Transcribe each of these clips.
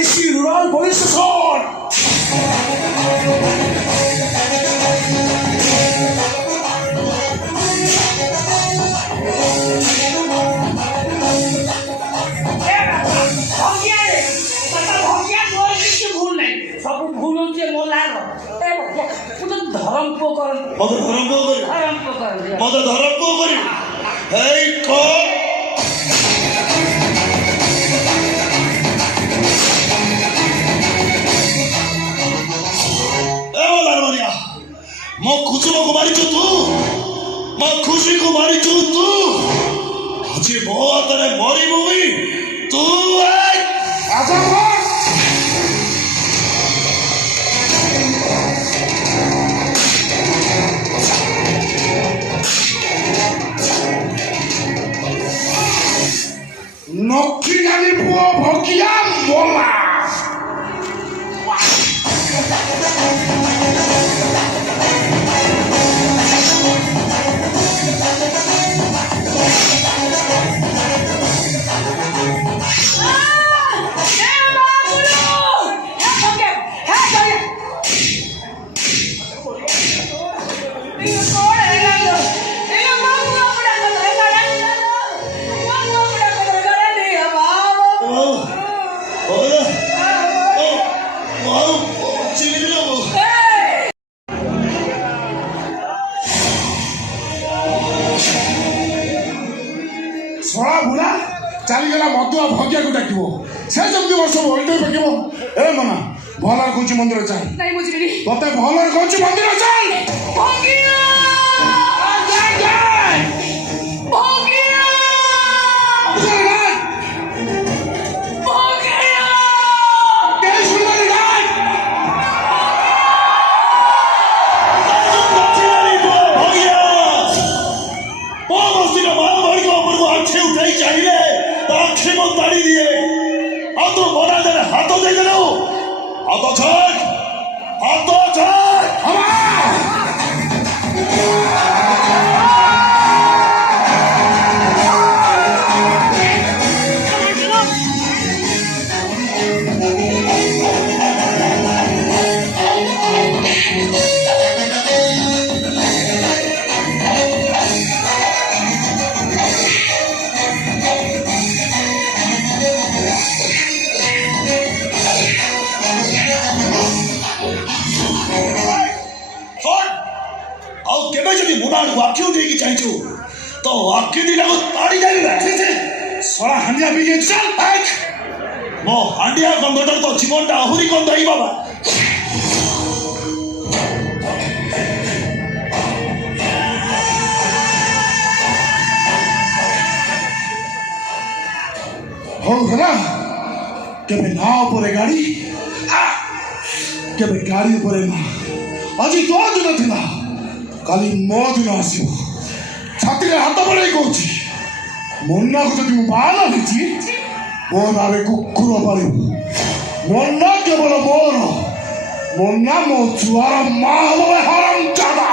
LIC Rural Police Station. मैं खुशी को मारी तू मैं खुशी को मारी तू आज बहुत अरे मरी मूवी तू नक्की पुआ भकिया मोला सोला बुढ़ा चलीगला मधुआ भगिया को डाक से जमी वर्ष ओल्टे पक ए मना भल कौच मंदिर चल ते भल कौच मंदिर चल तो आखिर दिन ताड़ी जाए सला हांडिया भी चल मो हांडिया गंधटा तो जीवन आहुरी गंधाई बाबा होगा केबे ना ऊपर गाड़ी केबे गाड़ी ऊपर ना आज तो दिन थिला काली मो दिन आसियो छाती हाथ बढ़े कौच मुन्ना को जब बाला देखी वो नारे कुकुर पारे मुन्ना केवल मोर मुन्ना मो छुआर माँ हमें हराम जादा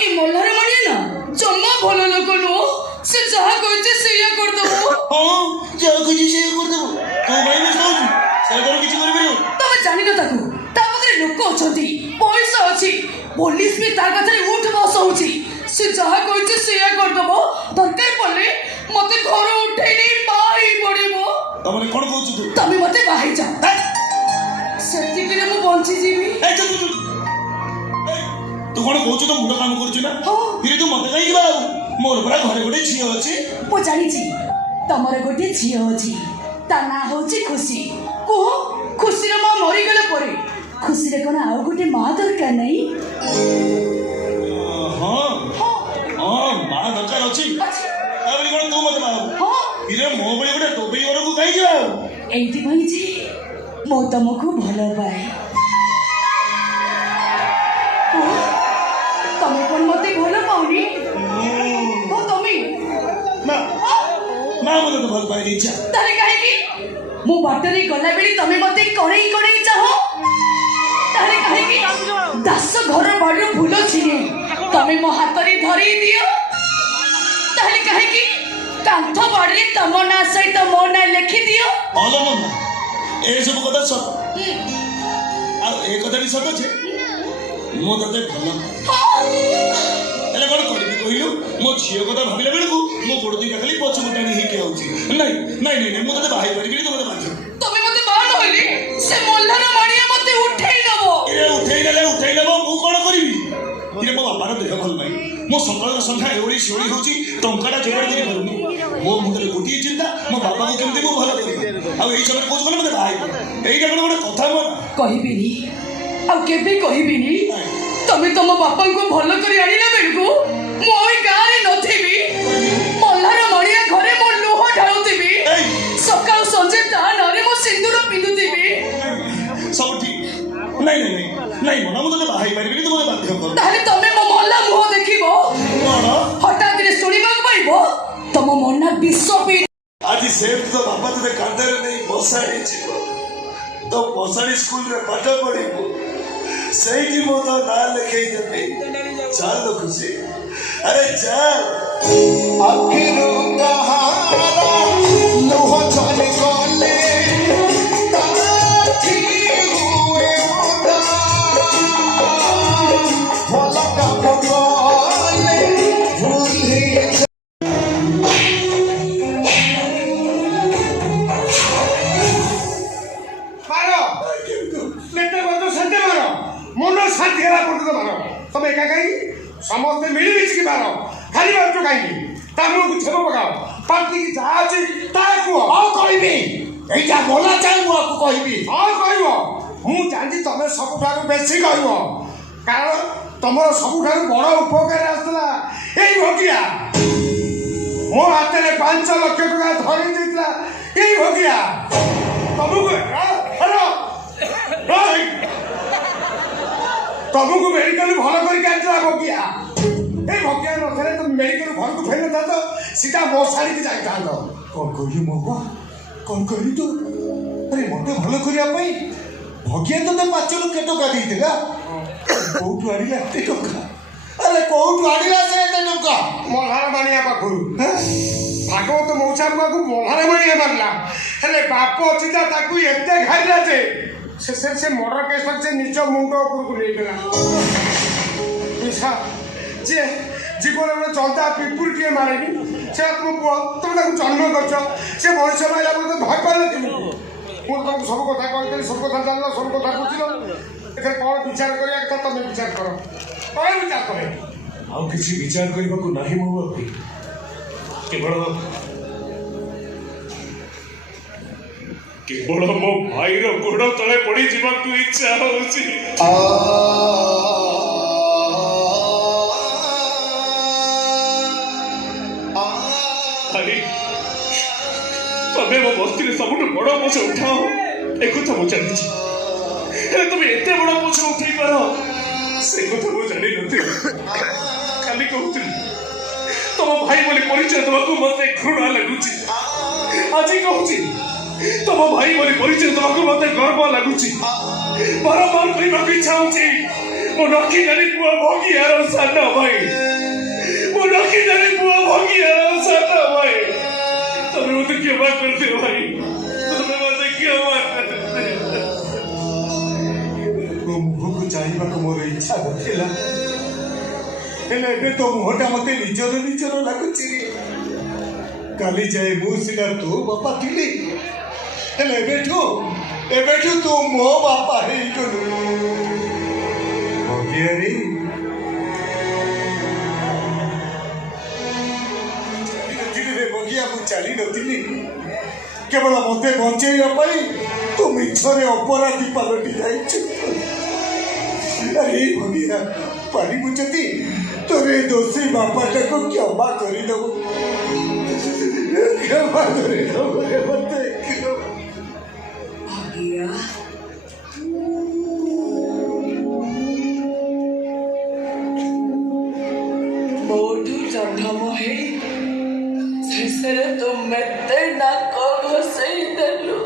ये मोल्लारे मणि ना जम्मा भलो लोक नो से जहा कहते से या कर दबो हां जहा कहते से कर दबो तो भाई में सोच सरकार किछ कर परियो तमे जानि न ताकू ता बदले लोक अछंती पैसा अछि पुलिस भी तार कथरे उठ बस होछि से जहा कहते से या कर दबो दरकार पड़ले मते घर उठै नै बाही पड़िबो तमने कोन कहू तू तमे मते बाही जा सत्य के मु बंची जीवी ए तू कोन कहू तो मुंड काम करछु ना फिर तू मते कहि बा मोर बड़ा घरे गोटे झियो अछि पो जानि छी तमरे गोटे झियो अछि ता ना होछि खुशी को खुशी रे मां मरि गेले परे खुशी रे कोन आउ गोटे मां दरकार नै हां हां मां दरकार अछि ताबली कोन तू मते मां हां फिर मो बळी गोटे टोपी घर को कहि जा एइति भाई जी मो तमको भलो पाए तमे कोन मते भलो पाउनी ओ तमे ना मते तो भल पाइ इच्छा तारे काहे की मो बाटरी गला बेली तमे मते करेई चाहो तारे काहे की ଦାସ ଘର ବାଡ଼ିରୁ ଫୁଲ ଛିଣି ତମେ ମୋ ହାତରେ ଧରି ଦିଅ। ତାହେଲେ କାହିଁକି କାନ୍ଥ ବାଡ଼ିରେ ତମ ନାଁ ସହିତ ମୋ ନାଁ ଲେଖିଦିଅ। ଭଲ ମନ ଏସବୁ କଥା ସତ ଆଉ ଏ କଥା ବି ସତ ଯେ ମୁଁ ତତେ ଭଲ ହେଲେ କ'ଣ କରିବି କହିଲୁ? ମୋ ଝିଅ କଥା ଭାବିଲା ବେଳକୁ ମୋ ଗୋଡ଼ ଦିଟା ଖାଲି ପଛକୁ ଟାଣି ହେଇକି ଆଉଛି। ନାଇଁ ନାଇଁ ନାଇଁ ନାଇଁ ମୁଁ ତତେ ବାହା ହେଇପାରିବିନି। ତୁ ମତେ ବାଧ୍ୟ ତମେ ମତେ ବାହା ନହେଲେ ସେ ମଲ୍ଲାର ମାଣିଆ ମତେ ଉଠେଇ ଦବ। ଉଠେଇ ନେବ ମୁଁ କ'ଣ କରିବି? ଇରେ ମୋ ବାପାର ଦେହ ଭଲ ନାହିଁ। ମୋ ସକାଳ ସନ୍ଧ୍ୟା ଏଭଳି ଶିଉଳି ହେଉଛି ଟଙ୍କାଟା ଯୋଗାଡ଼ କରିପାରୁନି। ମୋ ମୁଣ୍ଡରେ ଗୋଟିଏ ଚିନ୍ତା ମୋ ବାପାକୁ କେମିତି ମୁଁ ଭଲ କରିବି। ଆଉ ଏଇ ସମୟରେ କହୁଛୁ କଲେ ମତେ ବାହା ହେଇପାରିବ। ଏଇଟା କ'ଣ ଗୋଟେ କଥା ମୋ କହିବିନି ଆଉ କେବେ କହିବିନି। ତମେ ତମ ବାପାଙ୍କୁ ଭଲ କରି ଆଣିଲା ବେଳକୁ ମୁଁ ଆଉ ଗାଁରେ ନଥିବି। ମଲ୍ଲାର ମଣିଆ ଘରେ ମୋ ଲୁହ ଢାଳୁଥିବି। ସକାଳୁ ସଞ୍ଜେ ତା ନାଁରେ ମୋ ସିନ୍ଦୁର ପିନ୍ଧୁଥିବି। ସବୁ ଠିକ। ନାଇଁ ନାଇଁ ନାଇଁ ନାଇଁ ମନା ମୁଁ ତତେ ବାହା ହେଇପାରିବିନି। ତୁ ମତେ ବାଧ୍ୟ କର। ତାହେଲେ ତମେ ମୋ ମଲ୍ଲା ମୁହଁ ଦେଖିବ। କ'ଣ ହଠାତରେ ଶୁଣିବାକୁ ପାଇବ ତମ ମନା ବିଷ ପିଇ ଆଜି ସେମିତି ତ ବାପା ତତେ କାନ୍ଧରେ ନେଇ ବସାଣି ଯିବ। ତ ବସାଣି ସ୍କୁଲରେ ପାଠ ପଢିବୁ। ସେଇଠି ମୁଁ ତ ନାଁ ଲେଖେଇ ଦେବି। ଚାଲ ଖୁସି ଆରେ ଚାଲ। ଆଖିରୁ କାହାର ଲୁହ ଝରି ଗଲେ ତାଠି ହୁଏ ଓଦା। ଭଲ କାମ କଲେ ଭୁଲି ମାର କେତେ ବଦ ସେତେ ମାର ମନ ଶାନ୍ତି ହେଲା ପର୍ଯ୍ୟନ୍ତ ମାର। ତମେ ଏକା କାହିଁକି ସମସ୍ତେ ମିଳିମିଶିକି ମାର। ଖାଲି ମାରୁଛ କାହିଁକି? ତା ମୁହଁକୁ ଛେପ ପକାଅ। ପାଟିକି ଯାହା ଅଛି ତାହା କୁହ। ହଁ କହିବି। ଏଇଟା ବୋଲା ଚାହିଁ ମୁଁ ଆକୁ କହିବି। ହଁ କହିବ। ମୁଁ ଜାଣିଛି ତମେ ସବୁଠାରୁ ବେଶୀ କହିବ। କାରଣ ତମର ସବୁଠାରୁ ବଡ଼ ଉପକାର ଆସିଥିଲା ଏଇ ଭଗିଆ। ମୋ ହାତରେ 5 ଲକ୍ଷ ଟଙ୍କା ଧରି ଦେଇଥିଲା ଏଇ ଭଗିଆ। ତମକୁ ମେଡିକାଲ ଭଲ କରିକି ଆଣିଥିଲା ଭଗିଆ। এই ভগিয়া নথলে তুমি মেডিকেল ঘরକୁ ଫେରି ନଥାନ୍ତ। ସିଧା ମୋ ଶାଢ଼ୀକି ଯାଇଥାନ୍ତ। କ'ଣ କହିଲୁ ମୋ ବାପା? କ'ଣ କହିଲୁ ତୁ? ଆରେ ମତେ ଭଲ କରିବା ପାଇଁ ଭଗିଆ ତତେ 5 ଲକ୍ଷ ଟଙ୍କା ଦେଇଥିଲା। କୋଉଠୁ ଆଣିଲା ଏତେ ଟଙ୍କା? ଆରେ କୋଉଠୁ ଆଣିଲା ସେ ଏତେ ଟଙ୍କା? ମଲ୍ହାର ମାଣିଆ ପାଖରୁ। ଭାଗବତ ମଉସା ପାଖକୁ ମଲ୍ହାର ମାଣିଆ ମାରିଲା। ହେଲେ ବାପ ଚିତା ତାକୁ ଏତେ ଖାଇଲା ଯେ ଶେଷରେ ସେ ମର୍ଡର କେସ୍ ସେ ନିଜ ମୁଣ୍ଡ ଉପରକୁ ନେଇଗଲା। ଯେ ଜୀବନରେ ଗୋଟେ ଜନ୍ତା ପିମ୍ପୁଡ଼ିଟିଏ ମାରେନି। ସେ ତୁମ ପୁଅ ତମେ ତାକୁ ଜନ୍ମ କରିଛ। ସେ ମଣିଷ ମାରିଲା ମୋତେ ଭୟ ପାଇଲେ କେମିତି? ମୁଁ ତମକୁ ସବୁ କଥା କହିଥିଲି। ସବୁ କଥା ଜାଣିଲ, ସବୁ କଥା ବୁଝିଲ। ଏଥିରେ କ'ଣ ବିଚାର କରିବା କଥା ତମେ ବିଚାର କର। କ'ଣ ବିଚାର କରେ? ଆଉ କିଛି ବିଚାର କରିବାକୁ ନାହିଁ ମୋ ବାପି। କେବଳ ମୋ ଭାଇର ଗୋଡ଼ ତଳେ ପଡ଼ି ଯିବାକୁ ଇଚ୍ଛା ହଉଛି। ତମେ ମୋ ବସ୍ତିରେ ସବୁଠୁ ବଡ଼ ବୋଝ ଉଠାଅ ଏକଥା ମୁଁ ଜାଣିଛି। ହେଲେ ତମେ ଏତେ ବଡ଼ ବୋଝ ଉଠେଇ ପାର ସେ କଥା ମୁଁ ଜାଣିନଥିଲି। ଖାଲି କହୁଥିଲି ତମ ଭାଇ ବୋଲି ପରିଚୟ ଦେବାକୁ ମତେ ଘୃଣା ଲାଗୁଛି। ଆଜି କହୁଛି ତମ ଭାଇ ବୋଲି ପରିଚୟ ଦେବାକୁ ମତେ ଗର୍ବ ଲାଗୁଛି। ବାରମ୍ବାର କହିବାକୁ ଇଚ୍ଛା ହଉଛି ମୋ ନଖିଦାରୀ ପୁଅ ଭଗିଆର ସାନ ଭାଇ। ମୋ ନଖିଦାରୀ ପୁଅ ଭଗିଆର ସାନ ଭାଇ। ତମେ ମତେ କ୍ଷମା କରିଦିଅ ଭାଇ। ତମେ ମତେ କ୍ଷମା କରିଦିଅ। ତୋ ମୁହଁକୁ ଚାହିଁବାକୁ ମୋର ଇଚ୍ଛା ନଥିଲା। ହେଲେ ଏବେ ତୋ ମୁହଁଟା ମତେ ନିଜର ନିଜର ଲାଗୁଛି। କାଲି ଯାଏ ମୁଁ ସିନା ତୋ ବାପା ଥିଲି। ହେଲେ ଏବେଠୁ ତୁ ମୋ ବାପା ହେଇଗଲୁ। ଭଗିଆରୀ ଭଗିଆ ମୁଁ ଚାଲି ନଥିଲି। କେବଳ ମତେ ବଞ୍ଚେଇବା ପାଇଁ ତୁ ମିଛରେ ଅପରାଧୀ ପାଲଟି ଯାଇଛୁ। ଆରେ ଭଗିଆ ପାରିବୁ ଯଦି ତୋର ଏ ଦୋଷୀ ବାପାଟାକୁ କ୍ଷମା କରିଦବୁ। କ୍ଷମା କରିଦବୁ ମତେ। ମୋଠୁ ଜନ୍ମ ହେଇ ଶେଷରେ ତୁ ମତେ ନାକ ଘଷେଇ ଦେଲୁ।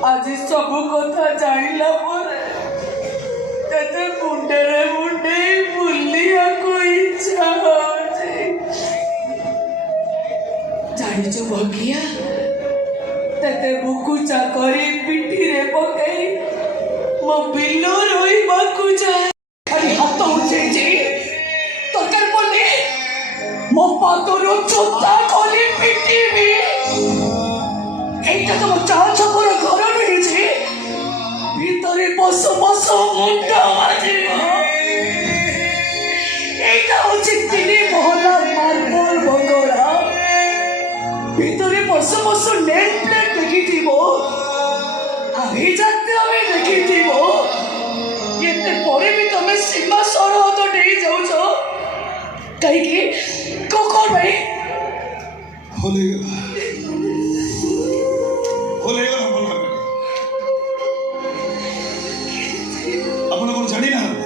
आज सब कथा जानिला पर तेते मुंडेरे मुंडे बुलिया को इच्छा होचे जानी जो भगिया तेते बुकु चाकरी पिठी रे पकई मो बिल्लो रोई बाकु जाए अरे हाथ उठे जी तकर बोले मो पातरो चोता खोली पिटी भी এইটা তো চাল ছপর ঘর রয়েছে ভিতরে বসো বসো মুন্ডা মারিব এইটা হচ্ছে তিনি মহলার মার্বল বগড়া ভিতরে বসো বসো নেট প্লেট দেখিথিব আভিজাত্য আমি দেখিথিব এতে পরে ବି ତମେ ସୀମା ସରହଦ ଡେଇଁ ଯାଉଛ କାହିଁକି କଣ ଭାଇ ଆପଣ କଣ ଜାଣି ନାହାନ୍ତି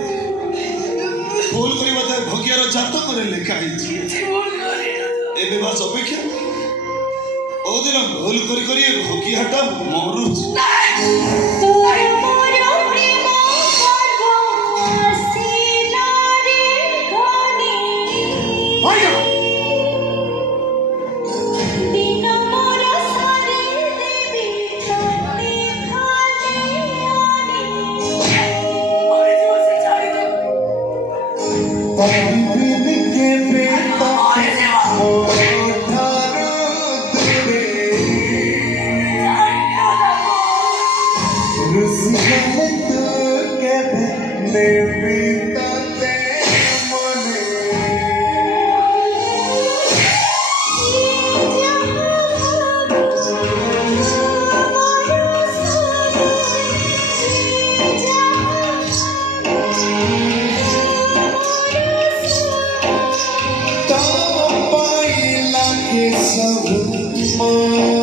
ଭୁଲ କରିବା ତ ଭଗିଆର ଜାତକରେ ଲେଖା ହେଇଛି ଏବେ ବାସ ଅପେକ୍ଷା ବହୁଦିନ ଭୁଲ କରି କରି ଭଗିଆଟା ମରୁଛି सब